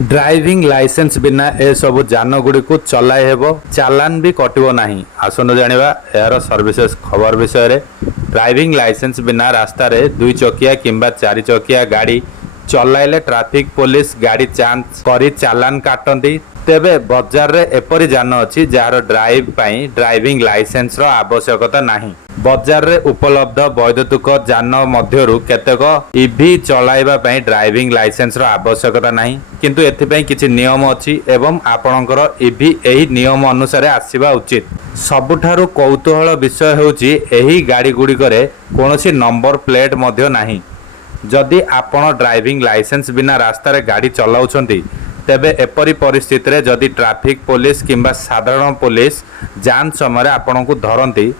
Driving licence बिना ए सब जान गुड़ी को चलाई हेबो चालान भी कटिबो नाही। आसनु जानिबा यार सर्विसेस खबर विषय रे। ड्राइविंग लाइसेंस बिना रास्ता रे दुई चकिया किंबा चारि चकिया गाड़ी चलाइले ट्रैफिक पुलिस गाड़ी जांच करी चालान काटंती। तेबे बाजार रे एपरि जान अछि जार ड्राइव पई ड्राइविंग लाइसेंस रो आवश्यकता नाही। बाजार रे उपलब्ध वैद्युतिक जान मध्यरु केतेक ईवी चलाइबा पई ड्राइविंग लाइसेंस रो आवश्यकता नाही, किंतु एथि पई किछि नियम अछि एवं आपणकर ईवी एही नियम अनुसार आसीबा उचित। सबुठारु कौतूहल विषय हेउछि एही गाड़ी गुड़िकरे कोनोसी नंबर प्लेट मध्य नाही। जदि आपण ड्राइविंग लाइसेंस बिना रास्ता रे गाड़ी चलाउछंती तेबे एपरी परिस्थिति रे जदि ट्रैफिक पुलिस किंबा साधारण पुलिस जांच समय आपनको धरती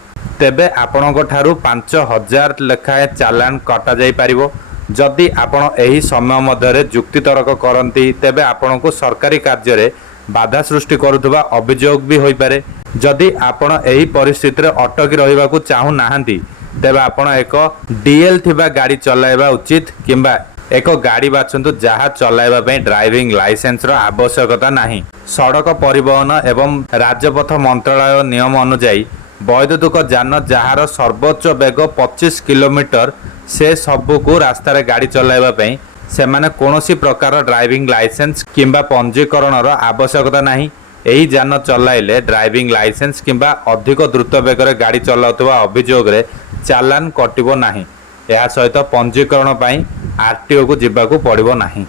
तेबे आपणक ठारू 5000 लेखाएं चालान कटा जाई परिबो। जदि आपण एही समय मध्यरे जुक्ति तर्क करती तेबे आपणको सरकारी कार्य रे बाधा सृष्टि करुवा अभियोग भी होई पारे। जदि आपण एही परिस्थिति रे अटकी रहिबाकू चाहू नाहंती तेबे आपण एक डीएल थिबा गाड़ी चलाइबा उचित किंबा एक गाड़ी बाछंतु जहाँ चलाइबा पई ड्राइविंग लाइसेंस रो आवश्यकता नाही। सड़क परिवहन एवं राजपथ मंत्रालय नियम अनुसार वैद्युतिक जान जहार सर्वोच्च वेग 25 किलोमीटर से सबू को रास्ता रे गाड़ी चलाइबा पई सेमाने कोनोसी प्रकार ड्राइविंग लाइसेंस किंबा पंजीकरण रो आवश्यकता नाही। एही जान चलाइले ड्राइविंग लाइसेंस किंबा अधिक द्रुत वेगर गाड़ी चलाउतबा अभियोग रे चालान कटिबो नाही। यह सहित पंजीकरण पई आरटीओ को जिबाकू पड़िबो नाही।